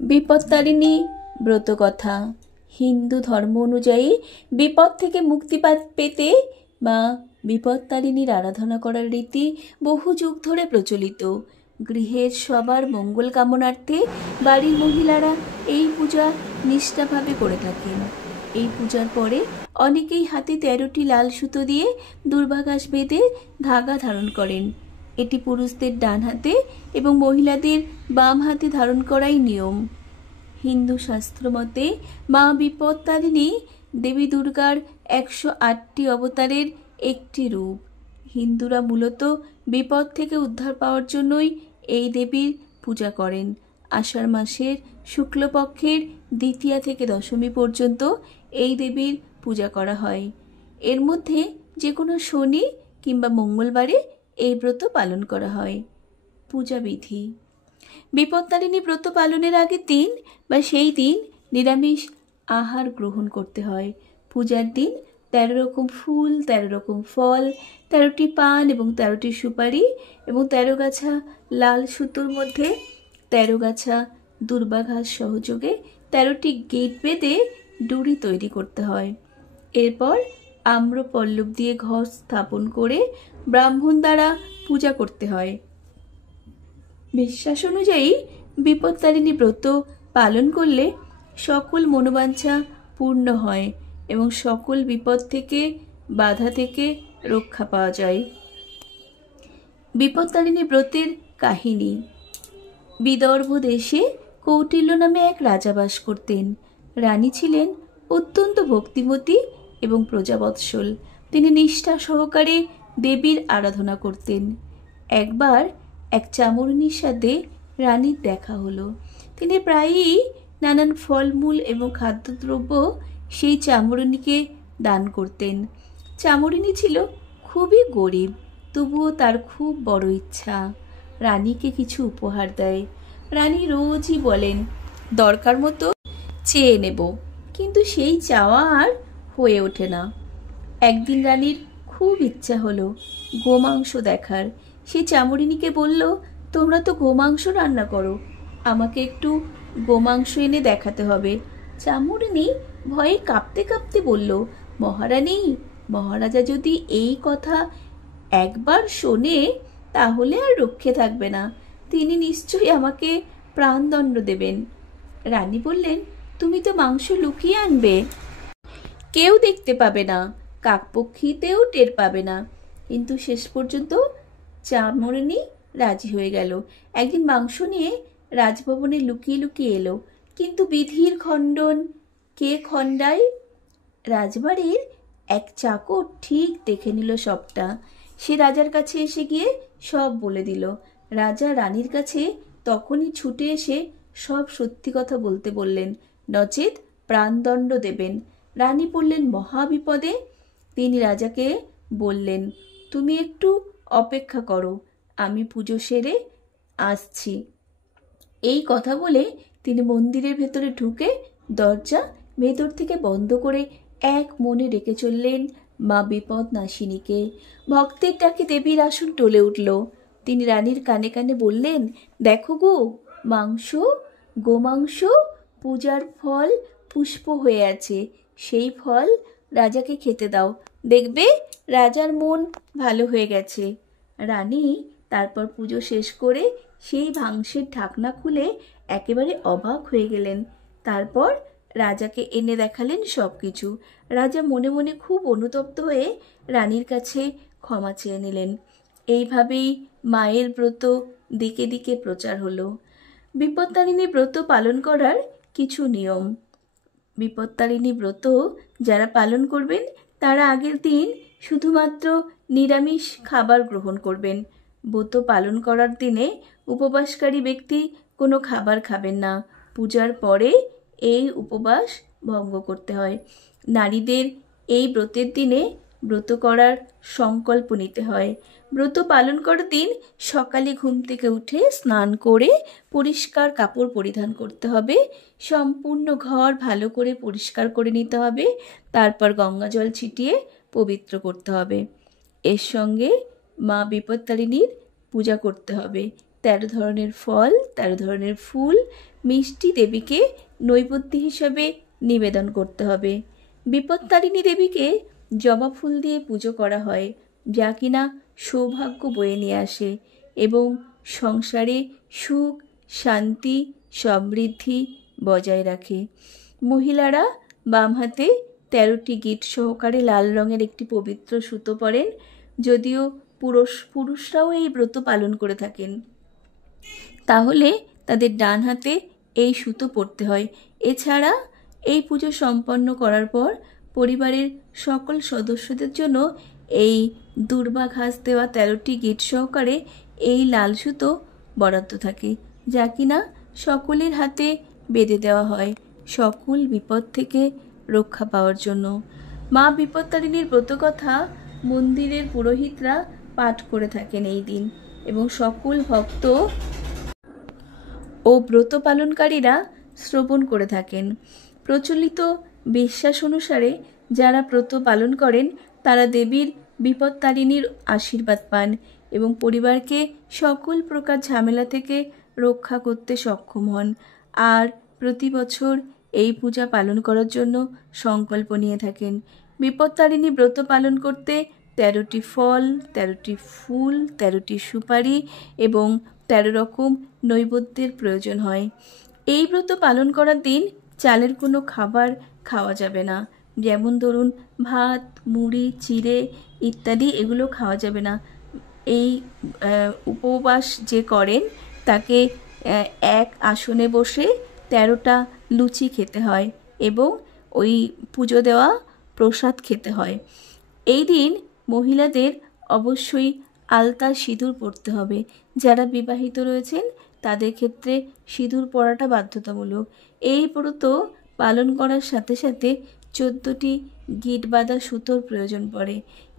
বিপত্তারিণী ব্রতকথা। হিন্দু ধর্ম অনুযায়ী বিপদ থেকে মুক্তি পেতে মা বিপত্তারিণীর আরাধনা করার রীতি বহু যুগ ধরে প্রচলিত। গৃহের সবার মঙ্গল কামনার্থে বাড়ির মহিলারা এই পূজা নিষ্ঠাভাবে করে থাকেন। এই পূজার পরে অনেকেই হাতে 13টি লাল সুতো দিয়ে দুর্বাঘাস বেঁধে ধাগা ধারণ করেন। এটি পুরুষদের ডান হাতে এবং মহিলাদের বাম হাতে ধারণ করাই নিয়ম। হিন্দু শাস্ত্র মতে মা বিপত্তারিণী দেবী দুর্গার 108টি অবতারের একটি রূপ। হিন্দুরা মূলত বিপদ থেকে উদ্ধার পাওয়ার জন্যই এই দেবীর পূজা করেন। আষাঢ় মাসের শুক্লপক্ষের দ্বিতীয়া থেকে দশমী পর্যন্ত এই দেবীর পূজা করা হয়। এর মধ্যে যে কোনো শনি কিংবা মঙ্গলবারে এই ব্রত পালন করা হয়। পূজা বিধি। বিপত্তারিণী ব্রত পালনের আগের দিন বা সেই দিন নিরামিষ আহার গ্রহণ করতে হয়। পূজার দিন 13 রকম ফুল, 13 রকম ফল, 13টি পান এবং 13টি সুপারি এবং 13 গাছা লাল সুতোর মধ্যে 13 গাছা দুর্বাঘাস সহযোগে 13টি গেট বেঁধে ডুরি তৈরি করতে হয়। এরপর আম্রপল্লব দিয়ে ঘর স্থাপন করে ব্রাহ্মণ দ্বারা পূজা করতে হয়। বিশ্বাস অনুযায়ী বিপত্তারিণী ব্রত পালন করলে সকল মনোবাঞ্ছা পূর্ণ হয় এবং সকল বিপদ থেকে বাধা থেকে রক্ষা পাওয়া যায়। বিপত্তারিণী ব্রতের কাহিনী। বিদর্ভ দেশে কৌটিল্য নামে এক রাজা বাস করতেন। রানী ছিলেন অত্যন্ত ভক্তিমতী এবং প্রজাবৎসল। তিনি নিষ্ঠা সহকারে দেবীর আরাধনা করতেন। একবার এক চামড়িনীর সাথে রানীর দেখা হলো। তিনি প্রায়ই নানান ফলমূল এবং খাদ্যদ্রব্য সেই চামড়িনীকে দান করতেন। চামড়িনী ছিল খুবই গরিব, তবুও তার খুব বড় ইচ্ছা রানীকে কিছু উপহার দেয়। রানী রোজই বলেন, দরকার মতো চেয়ে নেব, কিন্তু সেই চাওয়া আর হয়ে ওঠে না। একদিন রানীর খুব ইচ্ছা হলো গোমাংস দেখার। সে চামড়িনীকে বলল, তোমরা তো গোমাংস রান্না করো, আমাকে একটু গোমাংস এনে দেখাতে হবে। চামড়িনী ভয়ে কাঁপতে কাঁপতে বলল, মহারানী, মহারাজা যদি এই কথা একবার শোনে তাহলে আর রক্ষে থাকবে না, তিনি নিশ্চয়ই আমাকে প্রাণদণ্ড দেবেন। রানী বললেন, তুমি তো মাংস লুকিয়ে আনবে, কেউ দেখতে পাবে না, কাকপক্ষীতেও টের পাবে না। কিন্তু শেষ পর্যন্ত চামড়িনী রাজি হয়ে গেল। একদিন মাংস নিয়ে রাজভবনে লুকিয়ে লুকিয়ে এলো, কিন্তু বিধির খণ্ডন কে খণ্ডায়? রাজবাড়ির এক চাকর ঠিক দেখে নিল সবটা। সে রাজার কাছে এসে গিয়ে সব বলে দিল। রাজা রানীর কাছে তখনই ছুটে এসে সব সত্যি কথা বলতে বললেন, নচেত প্রাণদণ্ড দেবেন। রানী পড়লেন মহাবিপদে। তিনি রাজাকে বললেন, তুমি একটু অপেক্ষা করো, আমি পুজো সেরে আসছি। এই কথা বলে তিনি মন্দিরের ভেতরে ঢুকে দরজা ভেতর থেকে বন্ধ করে এক মনে ডেকে চললেন মা বিপদ নাশিনীকে। ভক্তের ডাকে দেবীর আসন টলে উঠল। তিনি রানীর কানে কানে বললেন, দেখো গো, মাংস, গোমাংস পূজার ফল পুষ্প হয়ে আছে, সেই ফল রাজাকে খেতে দাও, দেখবে রাজার মন ভালো হয়ে গেছে। রানী তারপর পুজো শেষ করে সেই মাংসের ঢাকনা খুলে একেবারে অবাক হয়ে গেলেন। তারপর রাজাকে এনে দেখালেন সব কিছু। রাজা মনে মনে খুব অনুতপ্ত হয়ে রানীর কাছে ক্ষমা চেয়ে নিলেন। এইভাবেই মায়ের ব্রত দিকে দিকে প্রচার হলো। বিপত্তারিণী ব্রত পালন করার কিছু নিয়ম। বিপত্তারিণী ব্রত যারা পালন করবেন তারা আগের দিন শুধুমাত্র নিরামিষ খাবার গ্রহণ করবেন। ব্রত পালন করার দিনে উপবাসকারী ব্যক্তি কোনো খাবার খাবেন না। পূজার পরে এই উপবাস ভঙ্গ করতে হয়। নারীদের এই ব্রতের দিনে ব্রত করার সংকল্প নিতে হয়। ব্রত পালন করার দিন সকালে ঘুম থেকে উঠে স্নান করে পরিষ্কার কাপড় পরিধান করতে হবে। সম্পূর্ণ ঘর ভালো করে পরিষ্কার করে নিতে হবে। তারপর গঙ্গা জল ছিটিয়ে পবিত্র করতে হবে। এর সঙ্গে মা বিপত্তারিণীর পূজা করতে হবে। 13 ধরনের ফল, 13 ধরনের ফুল, মিষ্টি দেবীকে নৈবেদ্য হিসাবে নিবেদন করতে হবে। বিপত্তারিণী দেবীকে জবা ফুল দিয়ে পুজো করা হয়, যা কিনা সৌভাগ্য বয়ে নিয়ে আসে এবং সংসারে সুখ, শান্তি, সমৃদ্ধি বজায় রাখে। মহিলারা বাম হাতে 13টি গিট সহকারে লাল রঙের একটি পবিত্র সুতো পরেন। যদিও পুরুষরাও এই ব্রত পালন করে থাকেন, তাহলে তাদের ডান হাতে এই সুতো পরতে হয়। এছাড়া এই পুজো সম্পন্ন করার পর পরিবারের সকল সদস্যদের জন্য এই দুর্বা ঘাস দেওয়া 13টি গিট সহকারে এই লাল সুতো বরাদ্দ থাকে, যা কিনা সকলের হাতে বেঁধে দেওয়া হয় সকল বিপদ থেকে রক্ষা পাওয়ার জন্য। মা বিপত্তারিণীর ব্রতকথা মন্দিরের পুরোহিতরা পাঠ করে থাকেন এই দিন এবং সকল ভক্ত ও ব্রত পালনকারীরা শ্রবণ করে থাকেন। প্রচলিত বিশ্বাস অনুসারে যারা ব্রত পালন করেন তারা দেবীর বিপত্তারিণীর আশীর্বাদ পান এবং পরিবারকে সকল প্রকার ঝামেলা থেকে রক্ষা করতে সক্ষম হন। আর প্রতি বছর এই পূজা পালন করার জন্য সংকল্প নিয়ে থাকেন। বিপত্তারিণী ব্রত পালন করতে 13টি ফল, 13টি ফুল, 13টি সুপারি এবং 13 রকম নৈবেদ্যের প্রয়োজন হয়। এই ব্রত পালন করার দিন চালের কোনো খাবার খাওয়া যাবে না, যেমন ধরুন ভাত, মুড়ি, চিড়ে ইত্যাদি এগুলো খাওয়া যাবে না। এই উপবাস যে করেন তাকে এক আসনে বসে 13টা লুচি খেতে হয় এবং ওই পুজো দেওয়া প্রসাদ খেতে হয়। এই দিন মহিলাদের অবশ্যই আলতা সিঁদুর পরতে হবে। যারা বিবাহিত রয়েছেন তাদের ক্ষেত্রে সিঁদুর পরাটা বাধ্যতামূলক। এই ব্রত পালন করার সাথে সাথে 14টি গিট বাঁধা সুতোর প্রয়োজন পড়ে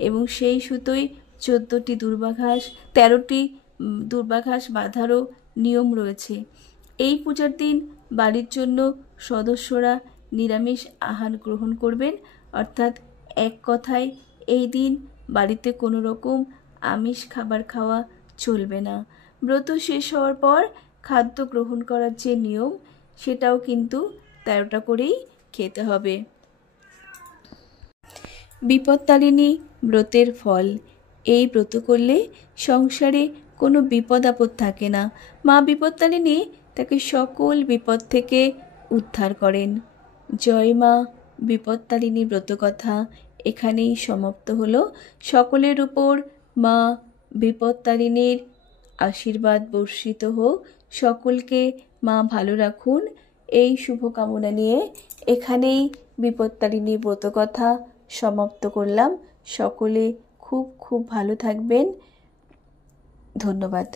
এবং সেই সুতোয় 14টি দুর্বাঘাস, 13টি দুর্বাঘাস বাঁধারও নিয়ম রয়েছে। এই পূজার দিন বাড়ির জন্য সদস্যরা নিরামিষ আহার গ্রহণ করবেন, অর্থাৎ এক কথায় এই দিন বাড়িতে কোনো রকম আমিষ খাবার খাওয়া চলবে না। ব্রত শেষ হওয়ার পর খাদ্য গ্রহণ করার যে নিয়ম সেটাও কিন্তু 13টা করেই খেতে হবে। বিপত্তারিণী ব্রতের ফল। এই ব্রত করলে সংসারে কোনো বিপদ আপদ থাকে না। মা বিপত্তারিণী তাকে সকল বিপদ থেকে উদ্ধার করেন। জয় মা বিপত্তারিণী ব্রতকথা এখানেই সমাপ্ত হলো। সকলের উপর মা বিপত্তারিণীর আশীর্বাদ বর্ষিত হোক, সকলকে মা ভালো রাখুন, এই শুভকামনা নিয়ে এখানেই বিপত্তারিণী ব্রতকথা সমাপ্ত করলাম। সকলে খুব খুব ভালো থাকবেন। ধন্যবাদ।